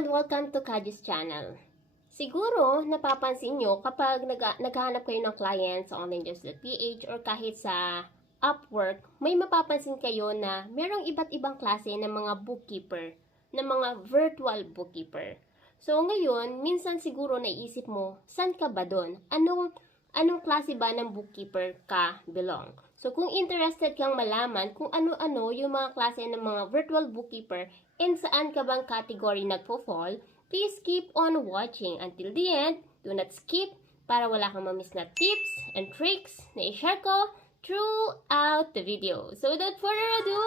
and welcome to Kajea's channel. Siguro, napapansin nyo kapag naghahanap kayo ng client sa onlinejobs.ph or kahit sa Upwork, may mapapansin kayo na merong iba't ibang klase ng mga bookkeeper, ng mga virtual bookkeeper. So ngayon, minsan siguro naisip mo, saan ka ba doon? Anong klase ba ng bookkeeper ka belong? So kung interested kang malaman kung ano-ano yung mga klase ng mga virtual bookkeeper and saan ka bang category nagpo-fall, please keep on watching until the end. Do not skip para wala kang ma-miss na tips and tricks na i-share ko throughout the video. So without further ado,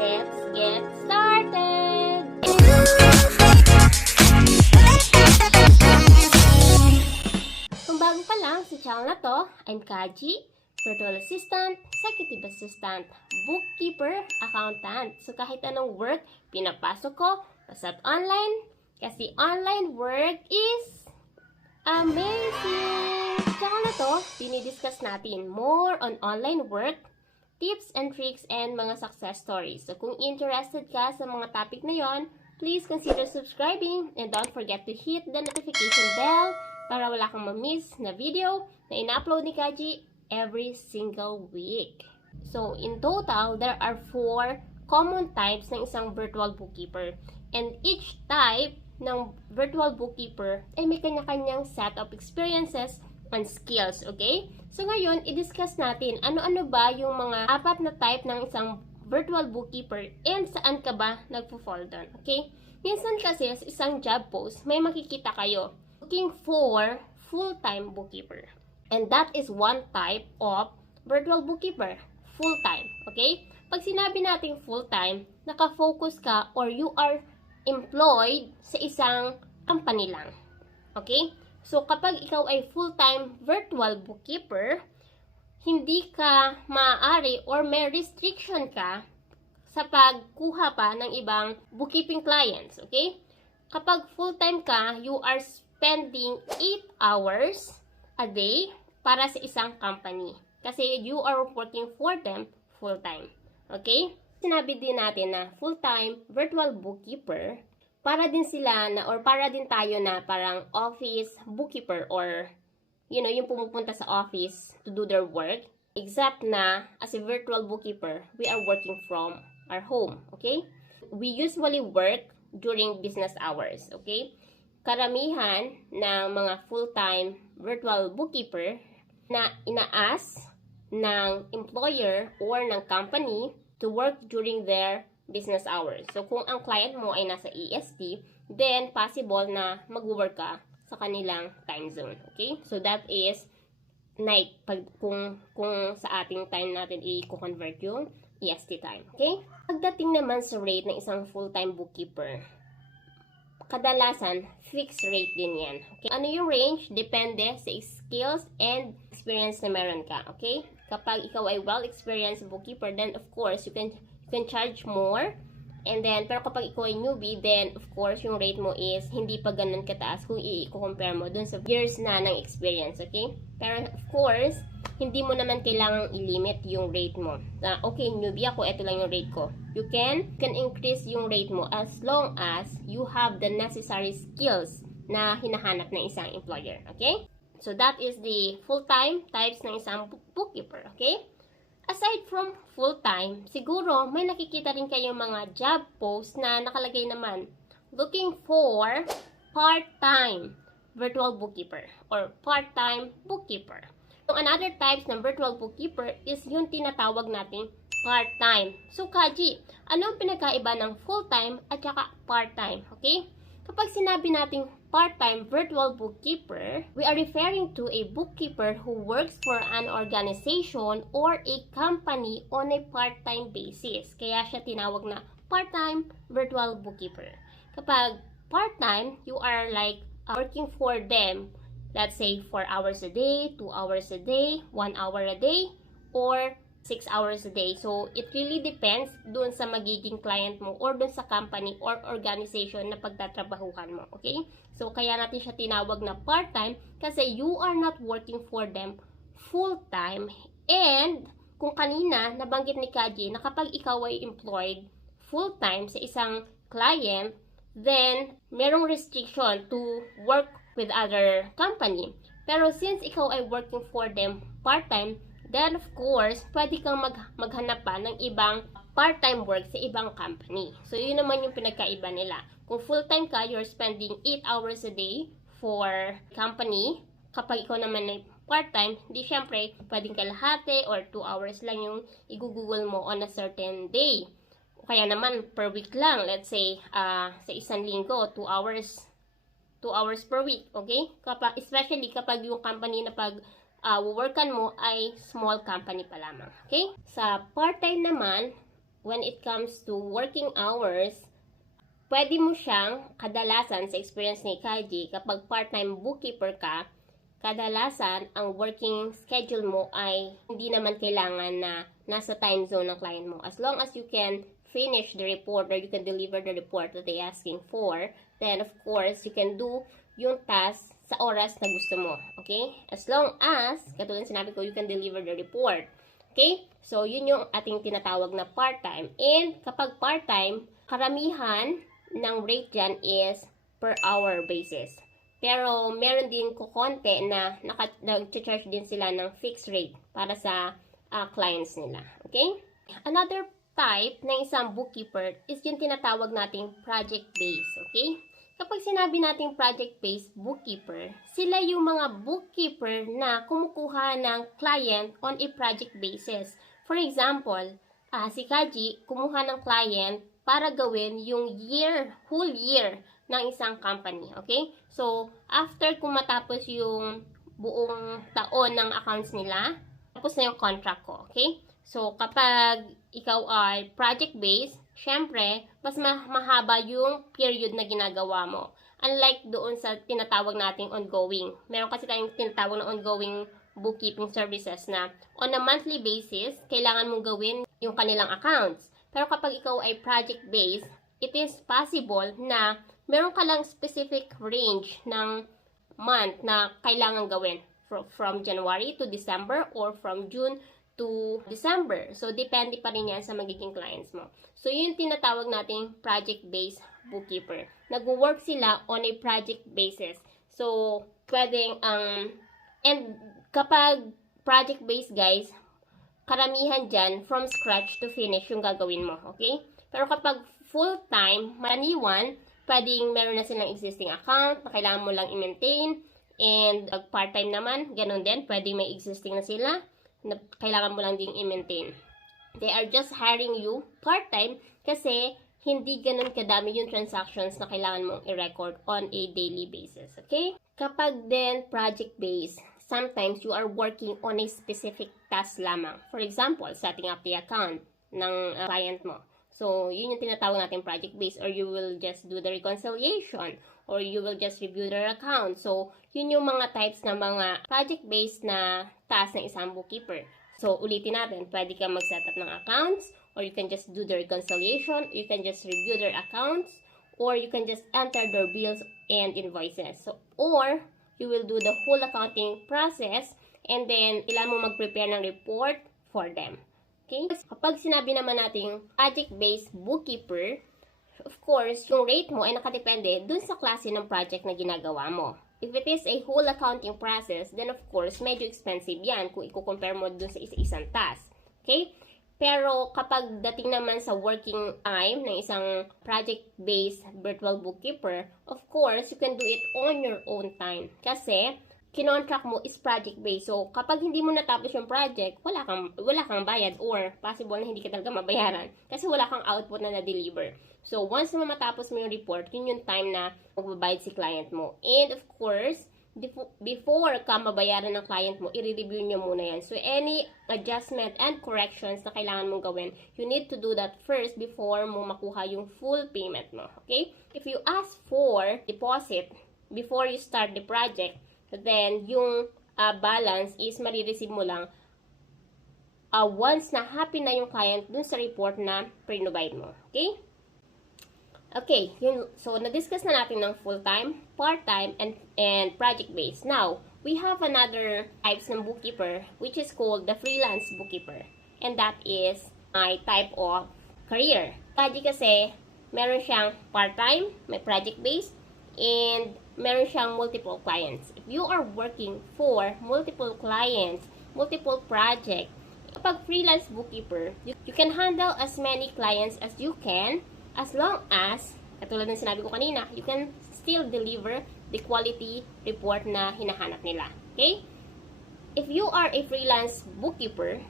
let's get started! Kung bago pa lang sa channel na to, I'm Kajea, virtual assistant, executive assistant, bookkeeper, accountant. So kahit anong work, pinapasok ko, basta't online, kasi online work is amazing! Sa channel na to, dinidiscuss natin more on online work, tips and tricks, and mga success stories. So kung interested ka sa mga topic na yon, please consider subscribing and don't forget to hit the notification bell para wala kang ma-miss na video na ina-upload ni Kajea every single week. So, in total, there are 4 common types ng isang virtual bookkeeper. And each type ng virtual bookkeeper ay may kanya-kanyang set of experiences and skills, okay? So, ngayon, i-discuss natin ano-ano ba yung mga 4 na type ng isang virtual bookkeeper and saan ka ba nagpo-fall doon, okay? Minsan kasi sa isang job post, may makikita kayo looking for full-time bookkeeper. And that is one type of virtual bookkeeper, full-time, okay? Pag sinabi natin full-time, naka-focus ka or you are employed sa isang company lang, okay? So, kapag ikaw ay full-time virtual bookkeeper, hindi ka maaari or may restriction ka sa pagkuha pa ng ibang bookkeeping clients, okay? Kapag full-time ka, you are spending 8 hours a day para sa isang company. Kasi you are working for them full-time. Okay? Sinabi din natin na full-time virtual bookkeeper, para din sila na, or para din tayo na parang office bookkeeper or, you know, yung pumupunta sa office to do their work. Except na, as a virtual bookkeeper, we are working from our home. Okay? We usually work during business hours. Okay? Karamihan ng mga full-time virtual bookkeeper na inaas ng employer or ng company to work during their business hours. So, kung ang client mo ay nasa EST, then possible na mag-work ka sa kanilang time zone. Okay? So, that is night kung sa ating time natin i-convert yung EST time. Okay? Pagdating naman sa rate ng isang full-time bookkeeper, kadalasan, fixed rate din yan. Okay? Ano yung range? Depende sa skills and experience na meron ka. Okay? Kapag ikaw ay well-experienced bookkeeper, then of course, you can charge more. And then, pero kapag ikaw ay newbie, then of course, yung rate mo is hindi pa ganun kataas kung i-compare mo dun sa years na ng experience. Okay? Pero of course, hindi mo naman kailangang i-limit yung rate mo. Okay, newbie ako, ito lang yung rate ko. You can increase yung rate mo as long as you have the necessary skills na hinahanap ng isang employer. Okay? So, that is the full-time types ng isang bookkeeper. Okay? Aside from full-time, siguro may nakikita rin kayong mga job posts na nakalagay naman looking for part-time virtual bookkeeper or part-time bookkeeper. So, another types ng virtual bookkeeper is yung tinatawag nating part-time. So, Kajea, ano ang pinagkaiba ng full-time at saka part-time? Okay? Kapag sinabi nating part-time virtual bookkeeper, we are referring to a bookkeeper who works for an organization or a company on a part-time basis. Kaya siya tinawag na part-time virtual bookkeeper. Kapag part-time, you are like working for them, let's say 4 hours a day, 2 hours a day, 1 hour a day, or 6 hours a day. So, it really depends dun sa magiging client mo or dun sa company or organization na pagtatrabahuhan mo. Okay? So, kaya natin siya tinawag na part-time kasi you are not working for them full-time. And, kung kanina, nabanggit ni Kajea na kapag ikaw ay employed full-time sa isang client, then merong restriction to work with other company. Pero since ikaw ay working for them part-time, then of course, pwede kang maghanap pa ng ibang part-time work sa ibang company. So, yun naman yung pinagkaiba nila. Kung full-time ka, you're spending 8 hours a day for company. Kapag ikaw naman ay part-time, di syempre, pwedeng kalahati or 2 hours lang yung igugugol mo on a certain day. Kaya naman, per week lang. Let's say, sa isang linggo, 2 hours per week. Okay? Especially kapag yung company na workan mo ay small company pa lamang. Okay? Sa part-time naman, when it comes to working hours, pwede mo siyang kadalasan sa experience ni Kajea, kapag part-time bookkeeper ka, kadalasan ang working schedule mo ay hindi naman kailangan na nasa time zone ng client mo. As long as you can finish the report or you can deliver the report that they're asking for, then of course, you can do yung task sa oras na gusto mo. Okay? As long as, katulad sinabi ko, you can deliver the report. Okay? So, yun yung ating tinatawag na part-time. And kapag part-time, karamihan ng rate dyan is per hour basis. Pero, meron din kukonte na nag-charge din sila ng fixed rate para sa clients nila. Okay? Another type ng isang bookkeeper is yung tinatawag nating project-based. Okay? Kapag sinabi nating project-based bookkeeper, sila yung mga bookkeeper na kumukuha ng client on a project basis. For example, si Kajea kumuha ng client para gawin yung whole year ng isang company. Okay? So, after kung matapos yung buong taon ng accounts nila, tapos na yung contract ko. Okay? So, kapag ikaw ay project-based, syempre, mas mahaba yung period na ginagawa mo. Unlike doon sa tinatawag nating ongoing. Meron kasi tayong tinatawag na ongoing bookkeeping services na on a monthly basis, kailangan mong gawin yung kanilang accounts. Pero kapag ikaw ay project-based, it is possible na meron ka lang specific range ng month na kailangan gawin. From January to December or from June to December. So, depende pa rin yan sa magiging clients mo. So, yun tinatawag nating project-based bookkeeper. Nag-work sila on a project basis. So, pwedeng, and kapag project-based guys, karamihan dyan, from scratch to finish yung gagawin mo. Okay? Pero kapag full-time, maniwan, pwedeng meron na silang existing account na kailangan mo lang i-maintain. And part-time naman, ganun din, pwedeng may existing na sila na kailangan mo lang ding i-maintain. They are just hiring you part-time kasi hindi ganun kadami yung transactions na kailangan mong i-record on a daily basis. Okay? Kapag din project-based, sometimes you are working on a specific task lamang. For example, setting up the account ng client mo. So, yun yung tinatawag natin project-based, or you will just do the reconciliation or you will just review their account. So, yun yung mga types ng mga project-based na task ng isang bookkeeper. So, ulitin natin, pwede kang mag-set up ng accounts, or you can just do the reconciliation, you can just review their accounts, or you can just enter their bills and invoices. So, or, you will do the whole accounting process, and then, kailangan mo mag-prepare ng report for them. Okay? Kapag sinabi naman natin project-based bookkeeper, of course, yung rate mo ay nakadepende dun sa klase ng project na ginagawa mo. If it is a whole accounting process, then of course, medyo expensive yan kung i-compare mo dun sa isa-isang task. Okay? Pero kapag dating naman sa working time ng isang project-based virtual bookkeeper, of course, you can do it on your own time. Kasi, kinontract mo is project-based. So, kapag hindi mo natapos yung project, wala kang bayad or possible na hindi ka talaga mabayaran kasi wala kang output na na-deliver. So, once na matapos mo yung report, yun yung time na magbabayad si client mo. And of course, before ka mabayaran ng client mo, i-review nyo muna yan. So, any adjustment and corrections na kailangan mong gawin, you need to do that first before mo makuha yung full payment mo. Okay? If you ask for deposit before you start the project, then yung balance is marireceive mo lang once na happy na yung client dun sa report na pre-provide mo. Okay? Okay, so na-discuss na natin ng full-time, part-time, and project-based. Now, we have another types ng bookkeeper which is called the freelance bookkeeper. And that is my type of career. Kajea kasi, meron siyang part-time, may project-based, and meron siyang multiple clients. If you are working for multiple clients, multiple projects, kapag freelance bookkeeper, you can handle as many clients as you can as long as, katulad ng sinabi ko kanina, you can still deliver the quality report na hinahanap nila. Okay? If you are a freelance bookkeeper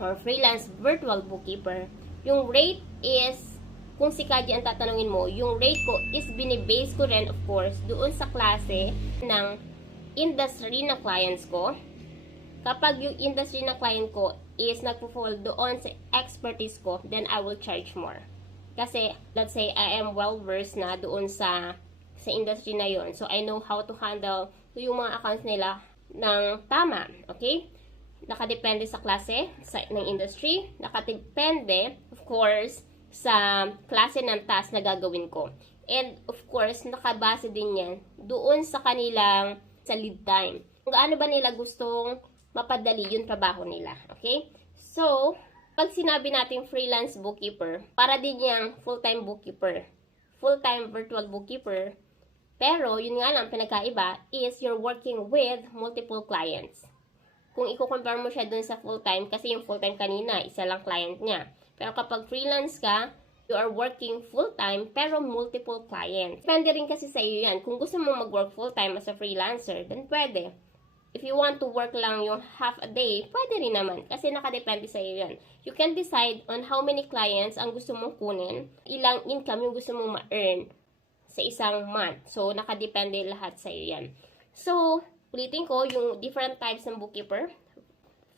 or freelance virtual bookkeeper, yung rate is, kung si Kajea ang tatanungin mo, yung rate ko is binibase ko rin, of course, doon sa klase ng industry ng clients ko. Kapag yung industry ng client ko is nagpo-fall doon sa expertise ko, then I will charge more. Kasi, let's say, I am well-versed na doon sa industry na yon. So, I know how to handle yung mga accounts nila ng tama. Okay? Nakadepende sa klase ng industry. Nakadepende, of course, sa klase ng task na gagawin ko. And, of course, nakabase din yan doon sa kanilang sa lead time. Kung gaano ba nila gustong mapadali yung trabaho nila. Okay? So, pag sinabi natin freelance bookkeeper, para din yung full-time bookkeeper. Full-time virtual bookkeeper. Pero, yun nga lang, pinagkaiba is you're working with multiple clients. Kung i-compare mo siya dun sa full-time, kasi yung full-time kanina, isa lang client niya. Pero kapag freelance ka, you are working full-time, pero multiple clients. Depende rin kasi sa iyo yan. Kung gusto mo mag-work full-time as a freelancer, then pwede. If you want to work lang yung half a day, pwede rin naman. Kasi nakadepende sa iyo yan. You can decide on how many clients ang gusto mong kunin, ilang income yung gusto mong ma-earn sa isang month. So, nakadepende lahat sa iyo yan. So, ulitin ko yung different types ng bookkeeper.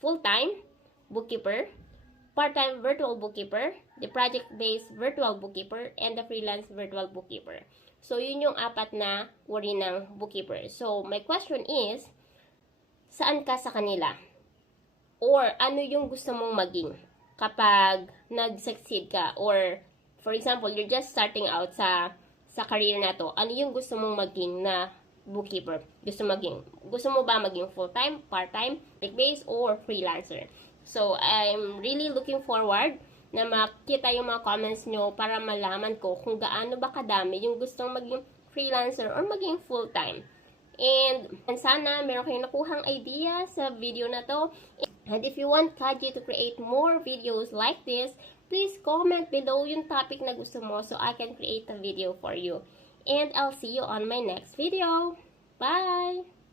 Full-time bookkeeper, part-time virtual bookkeeper, the project-based virtual bookkeeper, and the freelance virtual bookkeeper. So, yun yung apat na uri ng bookkeeper. So, my question is, saan ka sa kanila? Or, ano yung gusto mong maging kapag nag-succeed ka? Or, for example, you're just starting out sa career na to. Ano yung gusto mong maging na bookkeeper? Gusto mo ba maging full-time, part-time, project-based, or freelancer? So, I'm really looking forward na makita yung mga comments nyo para malaman ko kung gaano ba kadami yung gustong maging freelancer or maging full-time. And sana meron kayong nakuhang idea sa video na to. And if you want Kajea to create more videos like this, please comment below yung topic na gusto mo so I can create a video for you. And I'll see you on my next video. Bye!